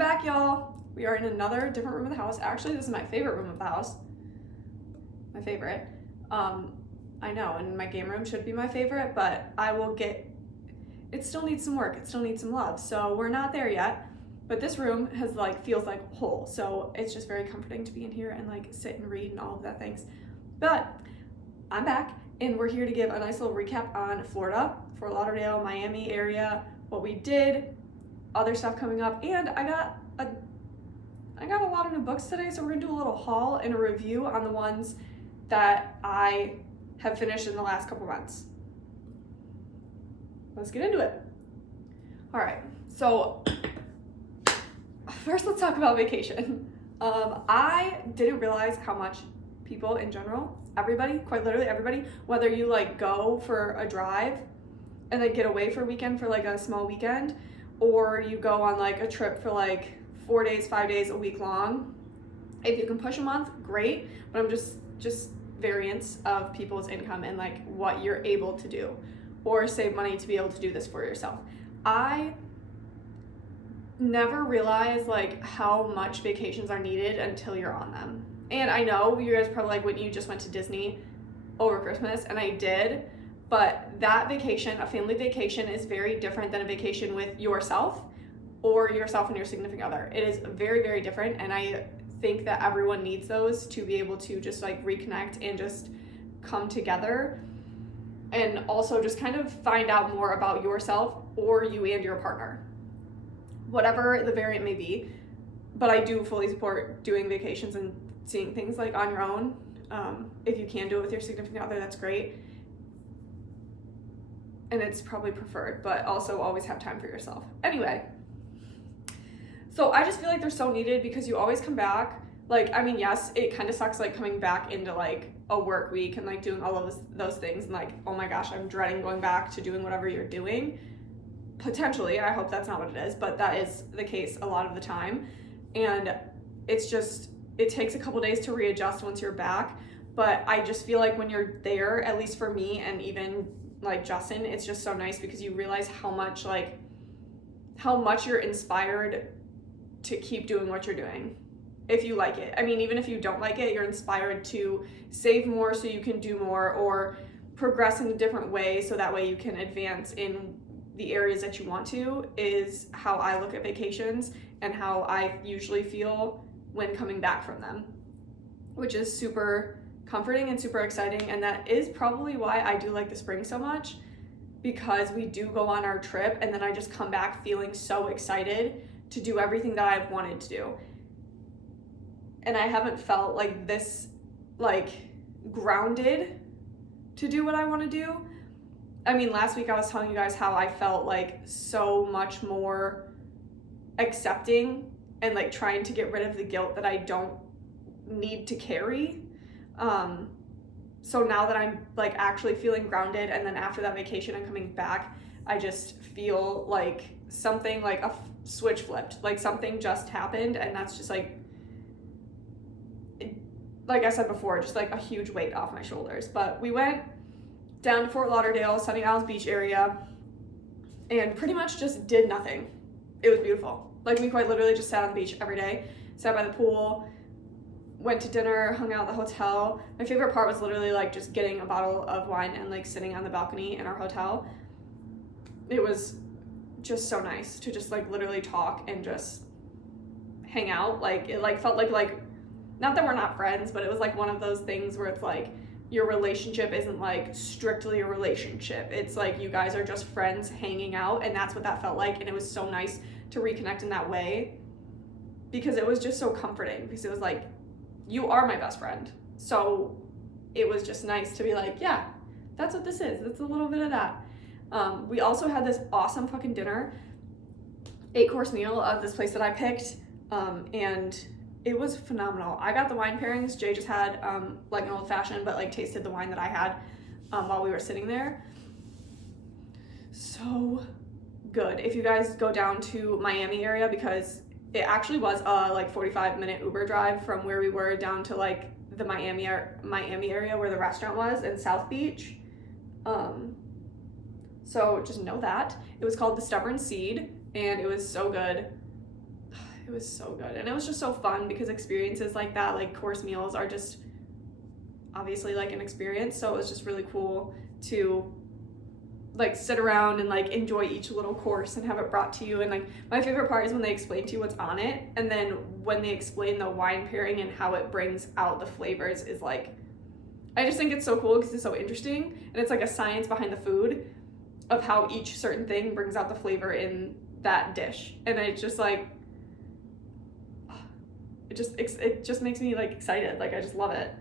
back, y'all. We are in another different room of the house. Actually, this is my favorite room of the house. My favorite. I know, and my game room should be my favorite, but it still needs some work. It still needs some love. So we're not there yet. But this room feels like whole. So it's just very comforting to be in here and like sit and read and all of that things. But I'm back, and we're here to give a nice little recap on Florida, Fort Lauderdale, Miami area, what we did, other stuff coming up, and I got a lot of new books today, so we're gonna do a little haul and a review on the ones that I have finished in the last couple months. Let's get into it. All right, so first let's talk about vacation. I didn't realize how much people in general, everybody, quite literally everybody, whether you like go for a drive and then get away for a weekend for like a small weekend, or you go on like a trip for like 4 days, 5 days, a week long. If you can push a month, great, but I'm just variance of people's income and like what you're able to do or save money to be able to do this for yourself. I never realized like how much vacations are needed until you're on them. And I know you guys are probably like, when you just went to Disney over Christmas, and I did, but that vacation, a family vacation, is very different than a vacation with yourself or yourself and your significant other. It is very, very different, and I think that everyone needs those to be able to just like reconnect and just come together, and also just kind of find out more about yourself or you and your partner, whatever the variant may be. But I do fully support doing vacations and seeing things like on your own. If you can do it with your significant other, that's great. And it's probably preferred, but also always have time for yourself. Anyway, so I just feel like they're so needed because you always come back. Like, I mean, yes, it kind of sucks like coming back into like a work week and like doing all of those things and like, oh my gosh, I'm dreading going back to doing whatever you're doing. Potentially, I hope that's not what it is, but that is the case a lot of the time. And it takes a couple days to readjust once you're back. But I just feel like when you're there, at least for me and even like Justin, it's just so nice because you realize how much you're inspired to keep doing what you're doing if you like it. I mean, even if you don't like it, you're inspired to save more so you can do more, or progress in a different way so that way you can advance in the areas that you want to, is how I look at vacations and how I usually feel when coming back from them, which is super comforting and super exciting. And that is probably why I do like the spring so much, because we do go on our trip and then I just come back feeling so excited to do everything that I've wanted to do. And I haven't felt like this, like grounded to do what I want to do. I mean, last week I was telling you guys how I felt like so much more accepting and like trying to get rid of the guilt that I don't need to carry. So now that I'm like actually feeling grounded, and then after that vacation and coming back, I just feel like something, like a switch flipped, like something just happened, and that's just like I said before, just like a huge weight off my shoulders. But we went down to Fort Lauderdale, Sunny Isles Beach area, and pretty much just did nothing. It was beautiful. Like, we quite literally just sat on the beach every day, sat by the pool, went to dinner, hung out at the hotel. My favorite part was literally like just getting a bottle of wine and like sitting on the balcony in our hotel. It was just so nice to just like literally talk and just hang out. Like, it like felt like not that we're not friends, but it was like one of those things where it's like your relationship isn't like strictly a relationship. It's like you guys are just friends hanging out, and that's what that felt like. And it was so nice to reconnect in that way, because it was just so comforting, because it was like, you are my best friend. So it was just nice to be like, yeah, that's what this is. It's a little bit of that. We also had this awesome fucking dinner, 8-course meal of this place that I picked, and it was phenomenal. I got the wine pairings. Jay just had like an old fashioned, but like tasted the wine that I had while we were sitting there. So good. If you guys go down to Miami area, because it actually was a like 45-minute Uber drive from where we were down to like the Miami area where the restaurant was in South Beach. So just know that. It was called The Stubborn Seed, and it was so good. it was so good. And it was just so fun because experiences like that, like course meals, are just obviously like an experience. So it was just really cool to like sit around and like enjoy each little course and have it brought to you. And like my favorite part is when they explain to you what's on it, and then when they explain the wine pairing and how it brings out the flavors is like, I just think it's so cool because it's so interesting, and it's like a science behind the food of how each certain thing brings out the flavor in that dish. And it's just like, it just makes me like excited. Like I just love it.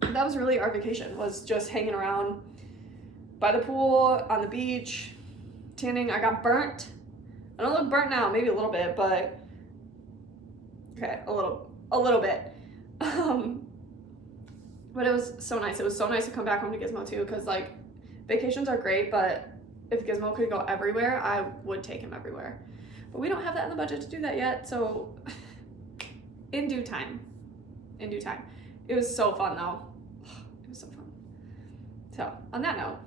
That was really our vacation, was just hanging around by the pool, on the beach, tanning. I got burnt. I don't look burnt now, maybe a little bit, but okay, a little bit. But it was so nice. It was so nice to come back home to Gizmo too, because like vacations are great, but if Gizmo could go everywhere, I would take him everywhere. But we don't have that in the budget to do that yet, so in due time. It was so fun though. It was so fun. So on that note,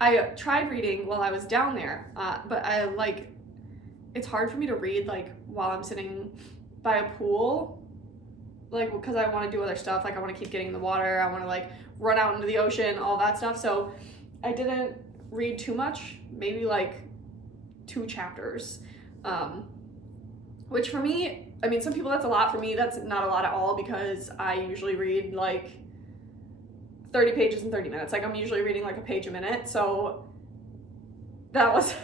I tried reading while I was down there, but I like, it's hard for me to read like while I'm sitting by a pool, like because I want to do other stuff. Like I want to keep getting in the water, I want to like run out into the ocean, all that stuff. So I didn't read too much, maybe like 2 chapters, which for me, I mean, some people that's a lot. For me, that's not a lot at all, because I usually read like 30 pages in 30 minutes. Like I'm usually reading like a page a minute. So that was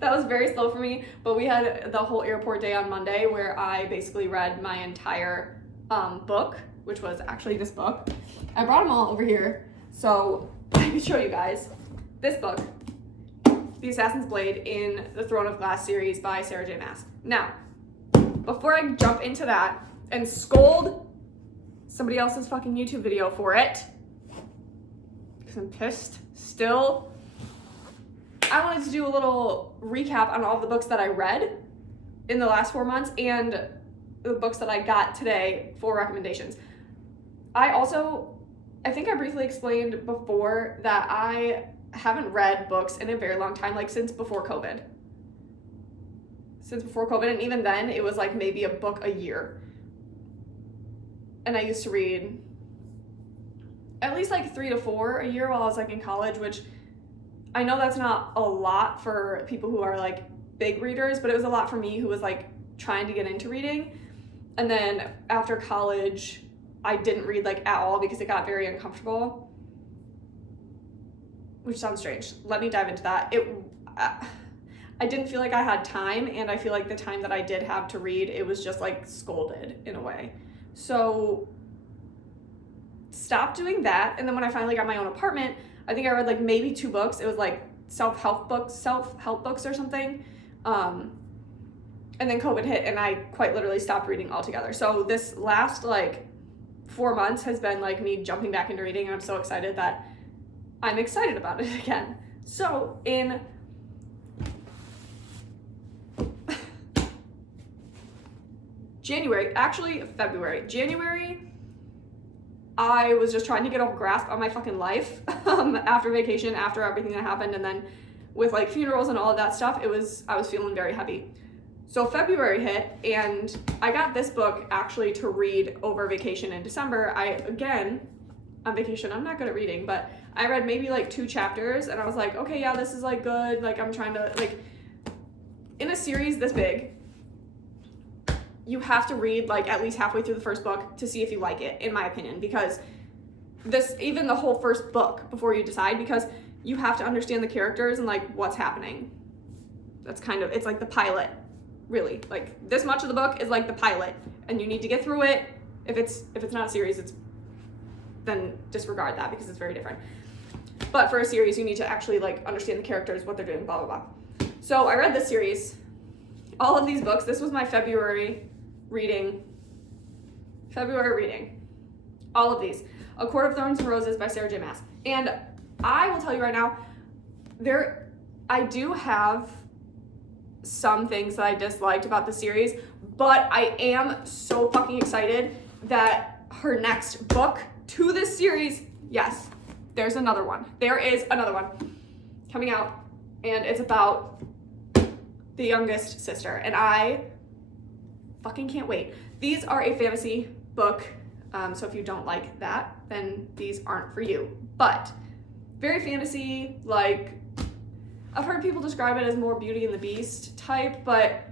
that was very slow for me. But we had the whole airport day on Monday where I basically read my entire book, which was actually this book. I brought them all over here so I can show you guys this book, The Assassin's Blade in the Throne of Glass series by Sarah J. Maas. Now, before I jump into that and scold somebody else's fucking YouTube video for it, because I'm pissed still, I wanted to do a little recap on all the books that I read in the last 4 months and the books that I got today for recommendations. I think I briefly explained before that I haven't read books in a very long time, like since before COVID. And even then it was like maybe a book a year. And I used to read at least like 3 to 4 a year while I was like in college, which I know that's not a lot for people who are like big readers, but it was a lot for me who was like trying to get into reading. And then after college, I didn't read like at all because it got very uncomfortable, which sounds strange. Let me dive into that. I didn't feel like I had time, and I feel like the time that I did have to read, it was just like scolded in a way. So stop doing that. And then when I finally got my own apartment, I think I read like maybe 2 books. It was like self-help books or something. And then COVID hit and I quite literally stopped reading altogether. So this last like 4 months has been like me jumping back into reading, and I'm so excited that I'm excited about it again. So in January, I was just trying to get a grasp on my fucking life after vacation, after everything that happened, and then with like funerals and all of that stuff, I was feeling very heavy. So February hit, and I got this book actually to read over vacation in December. Again, on vacation, I'm not good at reading, but I read maybe like 2 chapters, and I was like, okay, yeah, this is like good. Like I'm trying to, like, in a series this big, you have to read like at least halfway through the first book to see if you like it, in my opinion, because even the whole first book before you decide, because you have to understand the characters and like what's happening. It's like the pilot, really. Like this much of the book is like the pilot, and you need to get through it. If it's not a series, then disregard that because it's very different. But for a series, you need to actually like understand the characters, what they're doing, blah, blah, blah. So I read this series, all of these books. This was my February reading. All of these. A Court of Thorns and Roses by Sarah J. Maas. And I will tell you right now, I do have some things that I disliked about the series, but I am so fucking excited that her next book to this series, yes, there is another one coming out and it's about the youngest sister, and I fucking can't wait. These are a fantasy book, so if you don't like that, then these aren't for you. But very fantasy, like, I've heard people describe it as more Beauty and the Beast type, but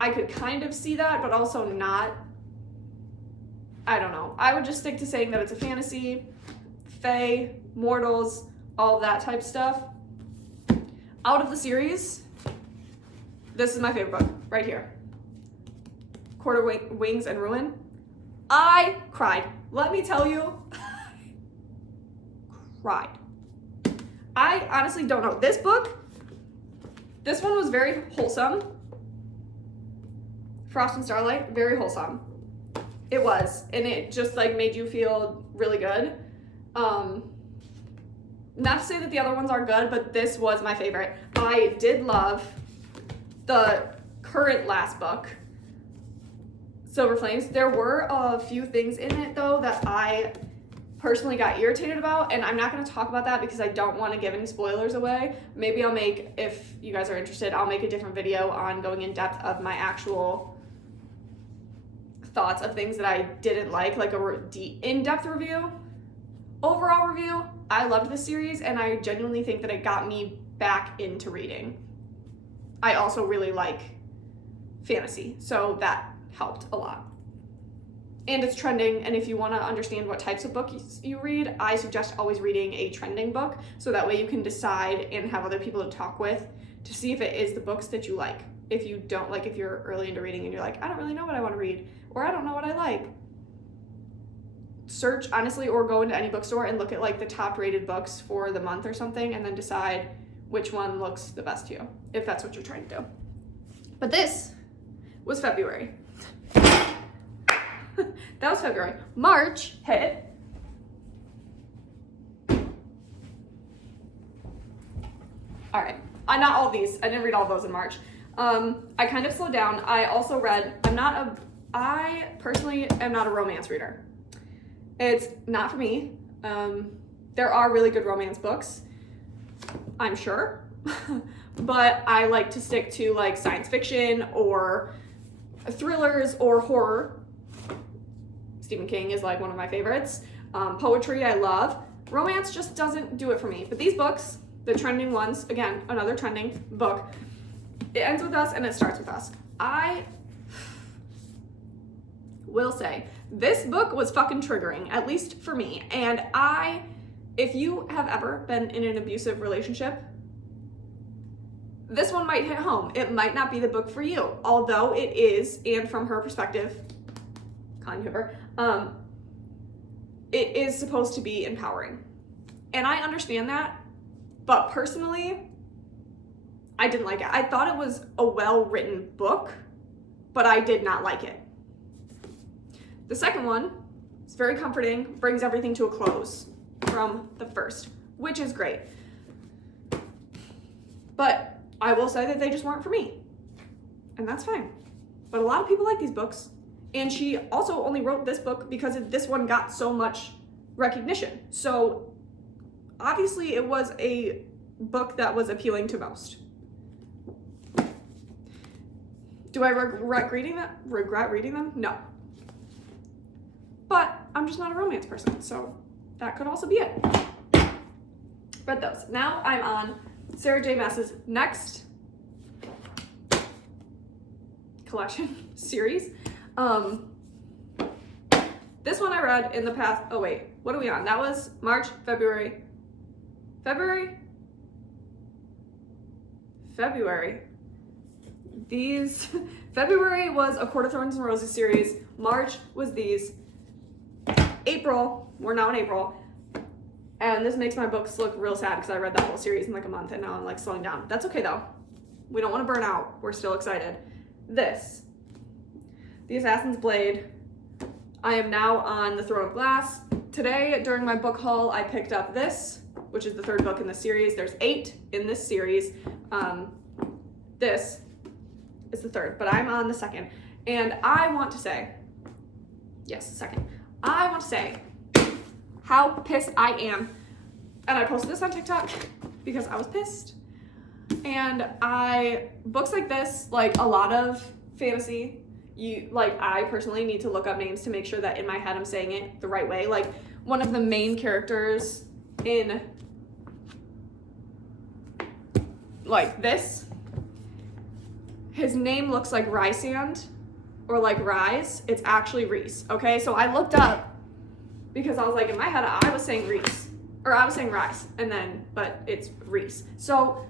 I could kind of see that, but also not. I don't know. I would just stick to saying that it's a fantasy, fae, mortals, all of that type stuff. Out of the series, this is my favorite book, right here. Quarter Wings and Ruin. I cried. Let me tell you, cried. I honestly don't know. This book, this one was very wholesome. Frost and Starlight, very wholesome. It was, and it just like made you feel really good. Not to say that the other ones are good, but this was my favorite. I did love the current last book, Silver Flames. There were a few things in it though that I personally got irritated about, and I'm not going to talk about that because I don't want to give any spoilers away. Maybe I'll make, if you guys are interested, I'll make a different video on going in depth of my actual thoughts of things that I didn't like a in-depth review. Overall review, I loved this series, and I genuinely think that it got me back into reading. I also really like fantasy, so that helped a lot. And it's trending, and if you want to understand what types of books you read, I suggest always reading a trending book, so that way you can decide and have other people to talk with to see if it is the books that you like. If you don't like, if you're early into reading and you're like, I don't really know what I want to read, or I don't know what I like, search honestly, or go into any bookstore and look at like the top rated books for the month or something, and then decide which one looks the best to you, if that's what you're trying to do. But this was February. That was February. March hit. All right, not all of these. I didn't read all of those in March. I kind of slowed down. I also read, I personally am not a romance reader. It's not for me. There are really good romance books, I'm sure, but I like to stick to like science fiction or thrillers or horror. Stephen King is like one of my favorites. Poetry I love. Romance just doesn't do it for me. But these books, the trending ones, again, another trending book, it ends with us and it starts with us. I will say, this book was fucking triggering, at least for me. And if you have ever been in an abusive relationship, this one might hit home. It might not be the book for you, although it is, and from her perspective, Colleen Hoover, it is supposed to be empowering. And I understand that, but personally, I didn't like it. I thought it was a well-written book, but I did not like it. The second one is very comforting, brings everything to a close from the first, which is great. But I will say that they just weren't for me, and that's fine. But a lot of people like these books, and she also only wrote this book because this one got so much recognition. So obviously it was a book that was appealing to most. Do I regret reading them? No. But I'm just not a romance person, so that could also be it. Read those. Now I'm on Sarah J. Maas's next collection series. This one I read in the past, oh wait, what are we on? That was March, February. February was A Court of Thorns and Roses series. March was these. April, we're now in April, and this makes my books look real sad because I read that whole series in like a month and now I'm like slowing down. That's okay though. We don't want to burn out. We're still excited. This, The Assassin's Blade. I am now on The Throne of Glass. Today, during my book haul, I picked up this, which is the third book in the series. There's 8 in this series. This is the third, but I'm on the second. And I want to say, yes, second. I want to say how pissed I am. And I posted this on TikTok because I was pissed. And books like this, like a lot of fantasy, I personally need to look up names to make sure that in my head I'm saying it the right way. Like one of the main characters in like this, his name looks like Rysand or like Rise. It's actually Reese. Okay, so I looked up because I was like, in my head I was saying Reese or I was saying Rise, but it's Reese. So,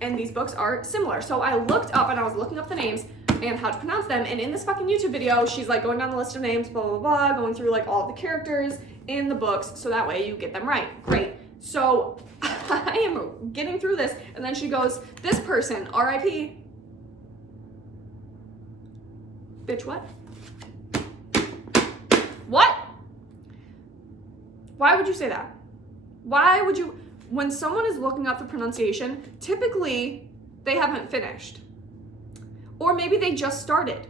and these books are similar. So I looked up and I was looking up the names and how to pronounce them. And in this fucking YouTube video, she's like going down the list of names, blah, blah, blah, going through like all the characters in the books. So that way you get them right. Great. So I am getting through this. And then she goes, this person, RIP. Bitch, what? What? Why would you say that? Why would you? When someone is looking up the pronunciation, typically they haven't finished. Or maybe they just started.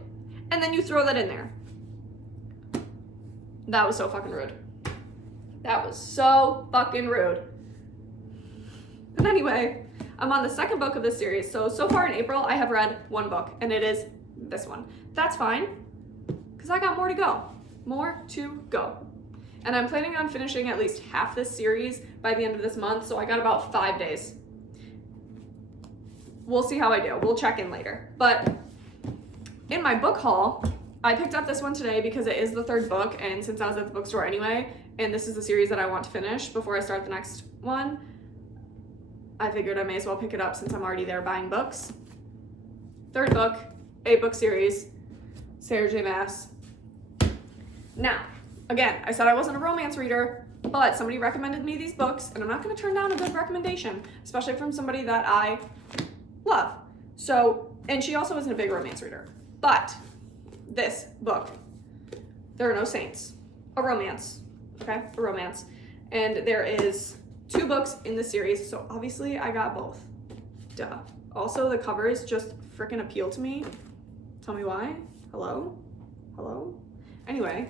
And then you throw that in there. That was so fucking rude. That was so fucking rude. But anyway, I'm on the second book of this series. So far in April, I have read one book, and it is this one. That's fine, because I got more to go. More to go. And I'm planning on finishing at least half this series by the end of this month, so I got about 5 days. We'll see how I do. We'll check in later. But in my book haul, I picked up this one today because it is the third book, and since I was at the bookstore anyway, and this is the series that I want to finish before I start the next one, I figured I may as well pick it up since I'm already there buying books. Third book, 8-book series, Sarah J. Maas. Now, again, I said I wasn't a romance reader, but somebody recommended me these books, and I'm not going to turn down a good recommendation, especially from somebody that I love. So, and she also isn't a big romance reader. But this book, There Are No Saints, a romance, okay? A romance. And there is 2 books in the series, so obviously I got both. Duh. Also, the covers just freaking appeal to me. Tell me why? Hello? Hello? Anyway.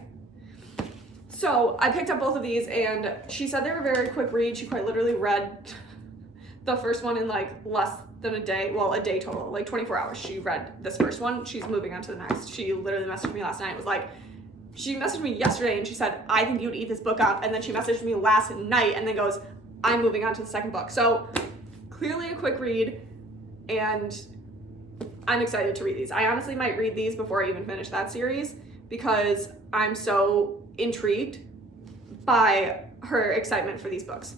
So I picked up both of these, and she said they were very quick read. She quite literally read the first one in like less than a day. Well, a day total, like 24 hours. She read this first one. She's moving on to the next. She literally messaged me last night. It was like, she messaged me yesterday and she said, I think you would eat this book up. And then she messaged me last night and then goes, I'm moving on to the second book. So clearly a quick read, and I'm excited to read these. I honestly might read these before I even finish that series because I'm so intrigued by her excitement for these books.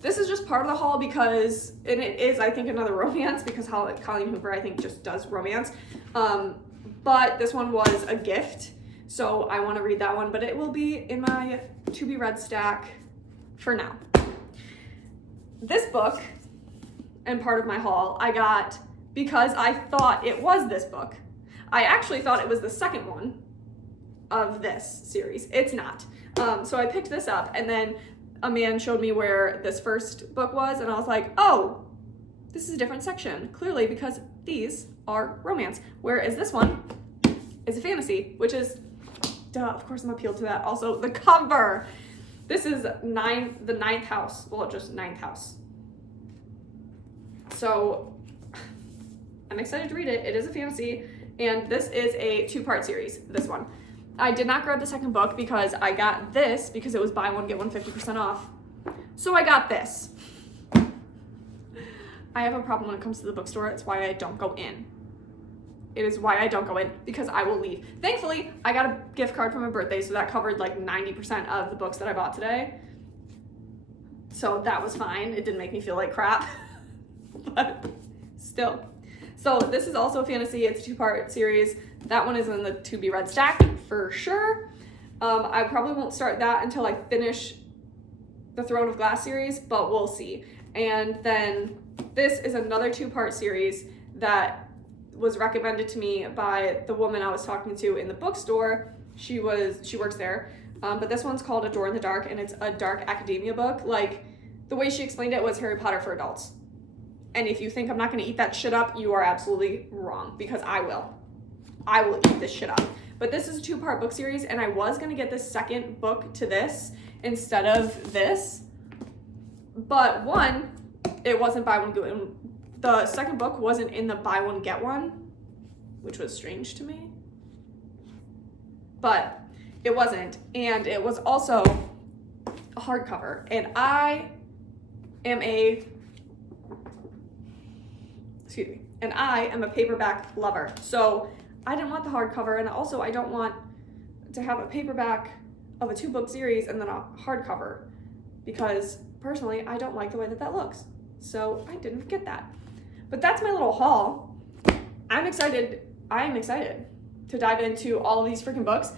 This is just part of the haul because, and it is, I think, another romance because Colleen Hoover, I think, just does romance. But this one was a gift, so I want to read that one, but it will be in my to-be-read stack for now. This book, and part of my haul, I got because I thought it was this book. I actually thought it was the second one of this series. It's not. So I picked this up, and then a man showed me where this first book was, and I was like, oh, this is a different section, clearly because these are romance, whereas this one is a fantasy, which is, duh, of course I'm appealed to that. Also, the cover. This is the ninth house. Well, just ninth house. So I'm excited to read it. It is a fantasy, and this is a 2-part series, this one. I did not grab the second book because I got this because it was buy one, get one 50% off. So I got this. I have a problem when it comes to the bookstore. It's why I don't go in. It is why I don't go in, because I will leave. Thankfully, I got a gift card for my birthday, so that covered like 90% of the books that I bought today. So that was fine. It didn't make me feel like crap. But still. So this is also a fantasy. It's a 2-part series. That one is in the to-be-read stack for sure. I probably won't start that until I finish the Throne of Glass series, but we'll see. And then this is another 2-part series that was recommended to me by the woman I was talking to in the bookstore. She works there. But this one's called A Door in the Dark, and it's a dark academia book. Like, the way she explained it was Harry Potter for adults. And if you think I'm not going to eat that shit up, you are absolutely wrong, because I will. I will eat this shit up. But this is a 2-part book series, and I was going to get the second book to this instead of this. But one, it wasn't buy one, get one. The second book wasn't in the buy one, get one, which was strange to me. But it wasn't. And it was also a hardcover. And I am a paperback lover. So I didn't want the hardcover, and also I don't want to have a paperback of a 2-book series and then a hardcover, because personally I don't like the way that looks. So I didn't get that. But that's my little haul. I am excited to dive into all of these freaking books.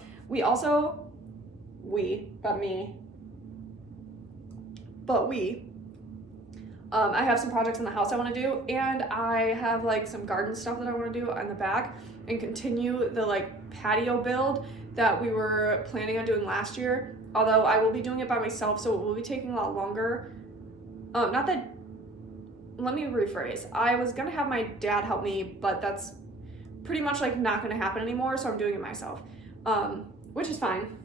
I have some projects in the house I want to do, and I have like some garden stuff that I want to do on the back and continue the like patio build that we were planning on doing last year. Although I will be doing it by myself, so it will be taking a lot longer. Let me rephrase. I was gonna have my dad help me, but that's pretty much like not gonna happen anymore, so I'm doing it myself. Which is fine,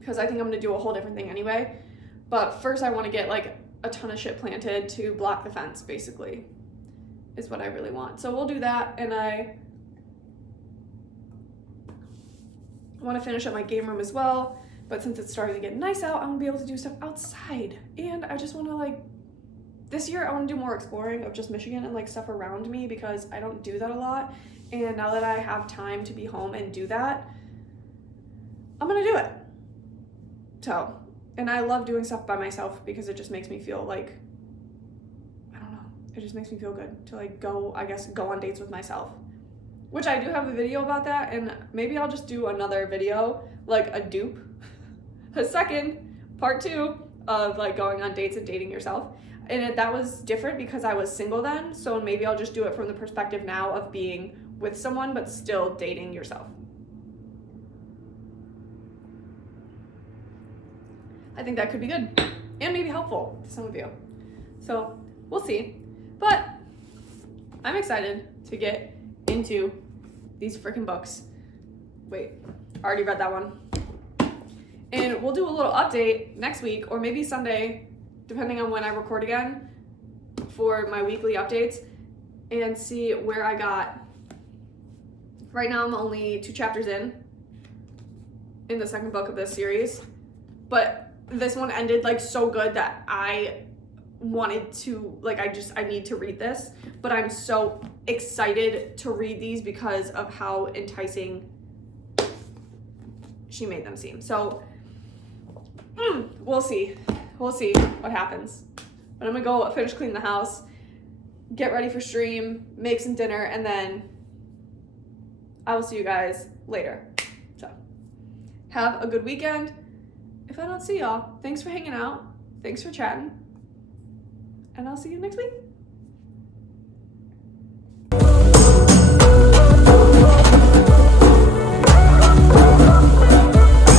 because I think I'm gonna do a whole different thing anyway. But first I want to get like a ton of shit planted to block the fence, basically, is what I really want. So we'll do that, and I want to finish up my game room as well. But since it's starting to get nice out, I want to be able to do stuff outside. And I just want to like, this year I want to do more exploring of just Michigan and like stuff around me, because I don't do that a lot. And now that I have time to be home and do that, I'm gonna do it. So, and I love doing stuff by myself because it just makes me feel like, I don't know, it just makes me feel good to like go on dates with myself. Which I do have a video about that, and maybe I'll just do another video, like a dupe, a second, part 2 of like going on dates and dating yourself. And that was different because I was single then, so maybe I'll just do it from the perspective now of being with someone but still dating yourself. I think that could be good and maybe helpful to some of you. So we'll see. But I'm excited to get into these freaking books. Wait, I already read that one. And we'll do a little update next week, or maybe Sunday, depending on when I record again, for my weekly updates, and see where I got. Right now I'm only 2 chapters in the second book of this series, but this one ended like so good that I wanted to, like, I need to read this. But I'm so excited to read these because of how enticing she made them seem. So we'll see what happens. But I'm gonna go finish cleaning the house, get ready for stream, make some dinner, and then I will see you guys later. So have a good weekend. If I don't see y'all, thanks for hanging out, thanks for chatting, and I'll see you next week.